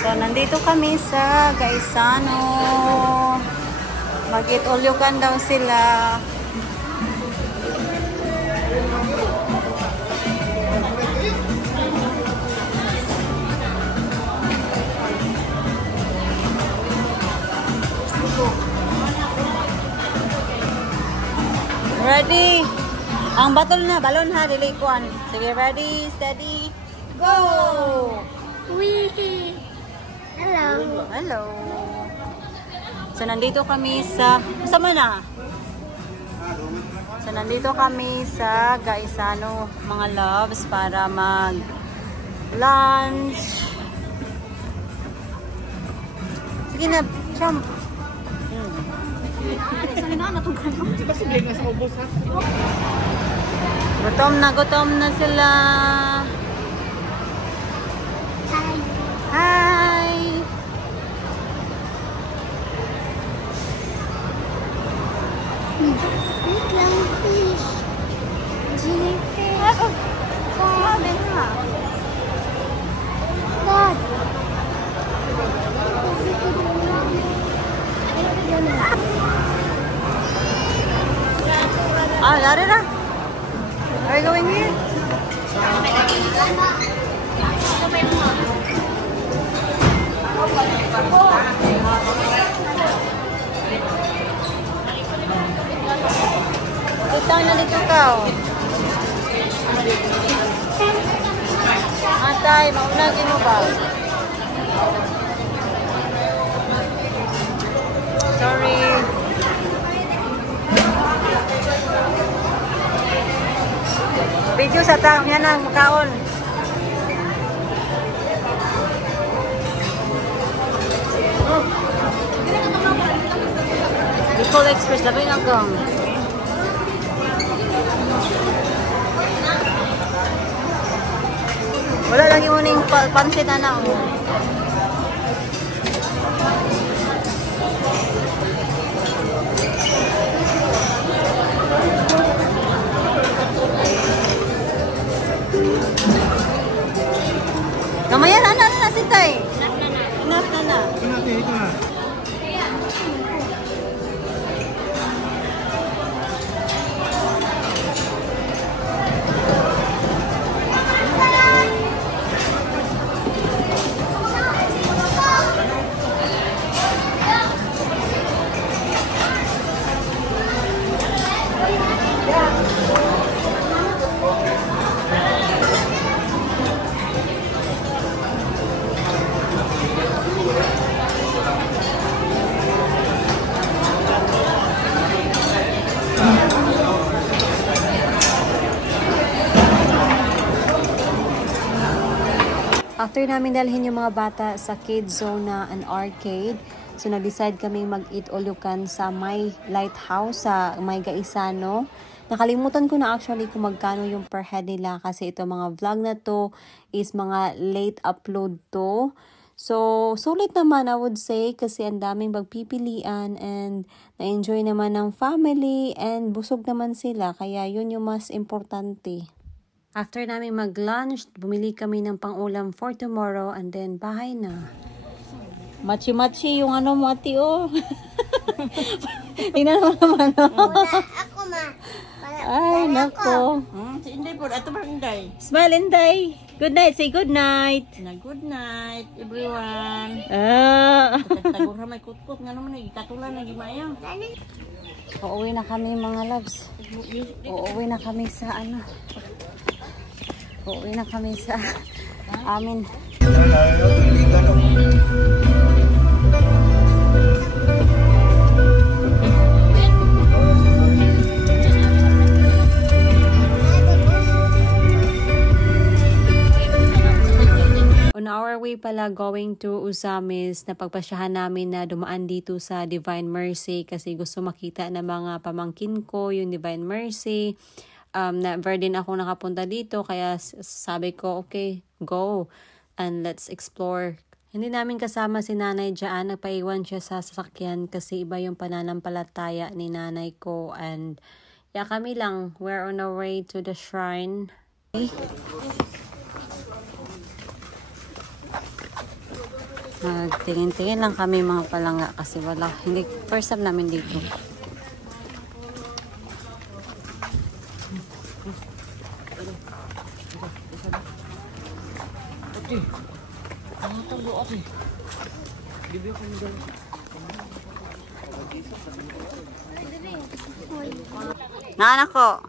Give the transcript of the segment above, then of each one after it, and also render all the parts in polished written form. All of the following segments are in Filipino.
So, nandito kami sa Gaisano. Mag-eat-all-you-can daw sila. Ready? Ang batol na, balon ha, dilikuan. Sige, ready, steady, go! Wee! Hello. Hello. So, nandito kami sa... Masama na? So, nandito kami sa Gaisano, mga loves, para mag-lunch. Sige na, jump. Gutom na sila. Hi! Wait lang, fish. Jellyfish. Grabe na. Dad. Ah, lari na. Are we going here? Dito na dito ka. Atay, maunagin mo ba? Sorry. Video sa taong yan ang makaon. Bicol Express, labi na kang. Wala lang yung uning pansit na na. Kamaya na sitay. Enough na. Ito na. After namin dalhin yung mga bata sa kids zone na an arcade, so nag-decide kami mag-eat-all-you-can sa may lighthouse sa may Gaisano. Nakalimutan ko na actually kung magkano yung per head nila kasi ito mga vlog na to is mga late upload to. So, sulit naman I would say kasi ang daming magpipilian and na-enjoy naman ng family and busog naman sila. Kaya yun yung mas importante. After namin mag-lunch, bumili kami ng pang-ulam for tomorrow and then bahay na. Machi-machi yung ano mo, ati, oh. Tingnan mo naman, oh. Ako, ma. Ay, nako. Si Inday po. Ito ba Inday? Smile, Inday. Good night. Say good night. Good night, everyone. Tagong ramay kutkot. Nga naman, ikatulan na gimayang. Uuwi na kami mga loves. Uuwi na kami sa ano. Uuwi na kami sa amin. On our way pala going to Usamis, napagpasyahan namin na dumaan dito sa Divine Mercy kasi gusto makita ng mga pamangkin ko yung Divine Mercy. Never din ako nakapunta dito kaya sabi ko okay, go and let's explore. Hindi namin kasama si nanay dyan, nagpaiwan siya sa sasakyan kasi iba yung pananampalataya ni nanay ko and yeah, kami lang, we're on our way to the shrine. Okay. Nagtingin-tingin lang kami mga palangga kasi wala. Hindi, first time namin dito. Naanak ko.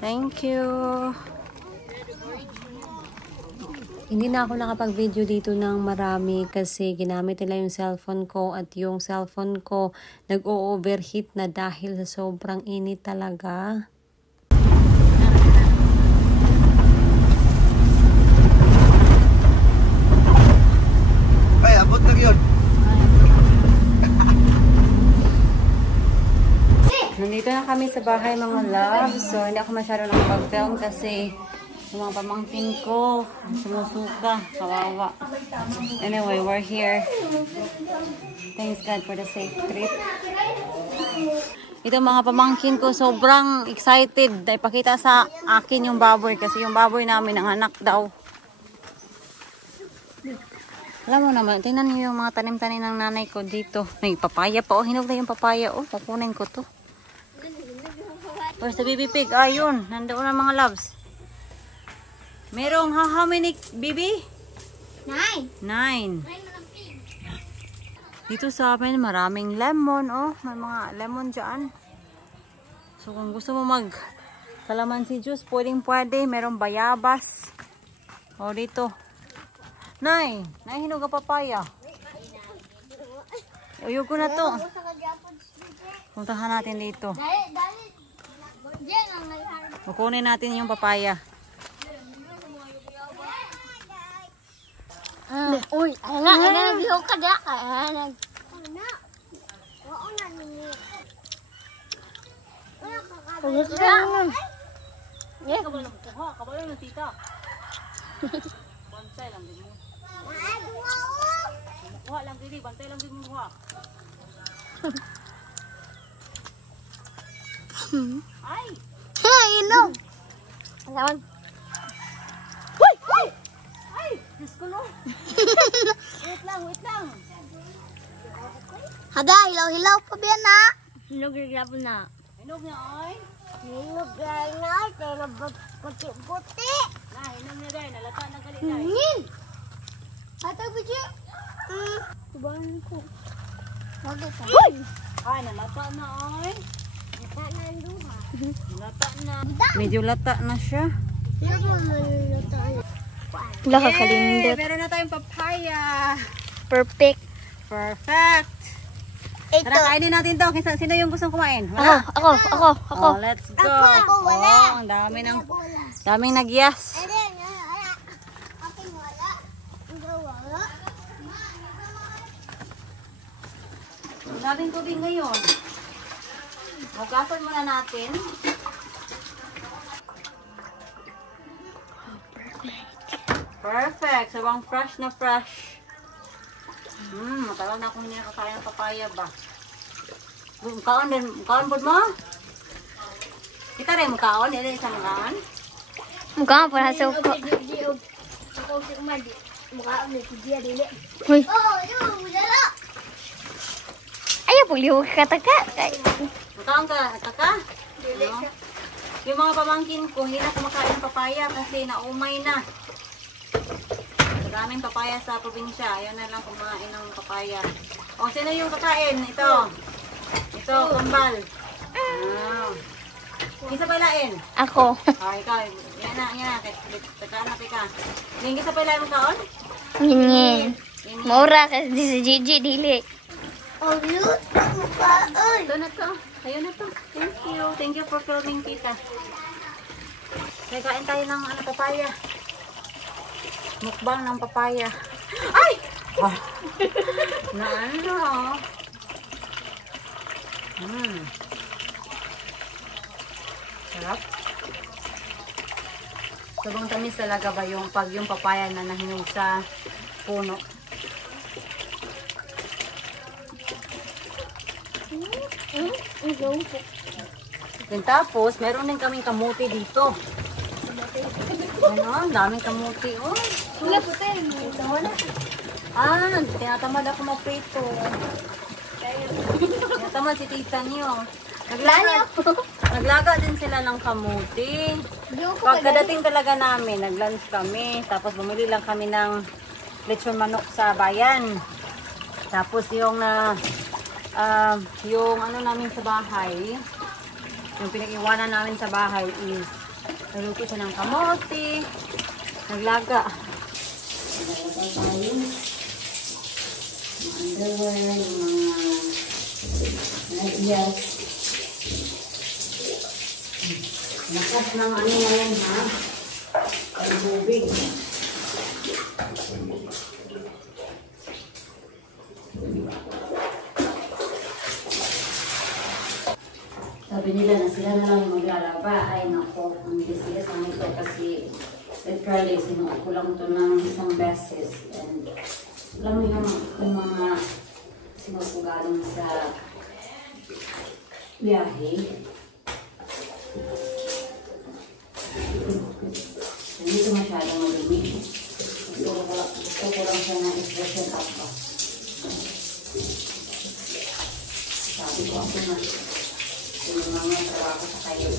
Thank you. Hindi na ako nakapag-video dito ng marami kasi ginamit nila yung cellphone ko at yung cellphone ko nag-o-overheat na dahil sa sobrang init talaga. Ay, abot na yun. Nandito na kami sa bahay mga loves. So hindi ako masyado nakapag-film kasi yung mga pamangkin ko sumusuka, kawawa. Anyway, we're here. Thanks God for the safe trip. Ito mga pamangkin ko sobrang excited na ipakita sa akin yung baboy kasi yung baboy namin ang anak daw. Alam mo naman, tingnan niyo yung mga tanim-tanim ng nanay ko dito. May papaya pa. Oh, hinog na yung papaya. Oh, kukunin ko to. Where's the baby pig? Ayun, nandoon ang mga loves. Merong how many baby? 9. 9. Dito sa amin maraming lemon. Oh, may mga lemon dyan. So kung gusto mo mag calamansi juice, pwede. Merong bayabas. Oh, dito. Nay, hinog ang papaya. Uyog ko na to. Puntahan natin dito. Kukunin natin yung papaya. Uy, ana biho ka da ka. Ana. Oo na ni. Wala ka. Eh, kabalo ng kuha. Kabalo ng tita. Bantay lang din mo. Kuha lang din. Bantay lang din mo kuha. Ay! Hey, no. Alam. Uy, uy. Ay! Diyos ko no. Wait lang. Hada, hilaw pa biya na. Hinog na. Hinog na, oy. Hinog na, pero puti-puti. Hinog na rin. Nalata na galit na. Ngin. Ata bici. Tubahan ko. Wag ito. Uy. Ay, nalata na, oy. Ata na ang duha. Nalata na. Medyo lata na siya. Nakakalindot. Meron na tayong papaya. Perfect. Perfect. Ito. Tara, kainin natin to. Sino yung gustong kumain? Wala? Ako. Oh, let's go. Ako, wala. Oh, ang daming nagyas. Wala. Akin wala. Hindi wala. Ang daming tubig ngayon. Hugasan muna natin. Perfect. Sabang fresh na fresh. Matagal na akong hindi nakakain ng papaya ba. Kaon po mo? Kita rin kaon. Yan isang kaon. Mukha pa na suko. Ako si Umadi. Mukha ang dia dili. Uy. Oh, yun, wala. Ayaw po liwag ka taka. Makaon ka, kaka? No? Yung mga pamangkin ko, hindi na kumakain ng papaya kasi naumay na. Maraming papaya sa probinsya. Ayaw na lang kumain ng papaya. O, sino yung kakain? Ito, kambal. Isa palain. Ako. Ikaw. Yan na. Takaan na ka. Yung isa palain mo kaon? Ngin. Maura kasi di sa Gigi dili. Oh, yun. Mukha, oy. Ito na to. Ayun na to. Thank you. Thank you for filming kita. Kain tayo ng papaya. Mukbang ng papaya. Ay! Oh. Na ano? Sarap. Sobrang tamis talaga ba yung papaya na nahinog sa puno. Then tapos, meron din kaming kamote dito. Ano, ang daming kamuti. Oh, Wala po tayo. Ito mo na. tinatamad ako maprito. Tinatamad si tita niyo. Lani ako. Naglaga din sila ng kamuti. Hindi ako Pagkadating talaga namin, nag-lunch kami. Tapos bumili lang kami ng lechon manok sa bayan. Tapos yung ano namin sa bahay, yung pinag-iwanan namin sa bahay is naluto siya ng kamote, naglaga. Yung underwear, yung mga yes. Lakas ng ano ngayon ha? Pag-moving. Sabi nila na sila na lang yung maglalaba. Ay nako, ang business lang ito kasi literally sinuot ko lang ito ng isang beses. And alam mo yung mga sinuot ko galing sa biyahe. Hindi ito masyadong malumi. Gusto ko lang siya na i-freshen up pa. Sabi ko ako na yung mga trabaho sa kayo.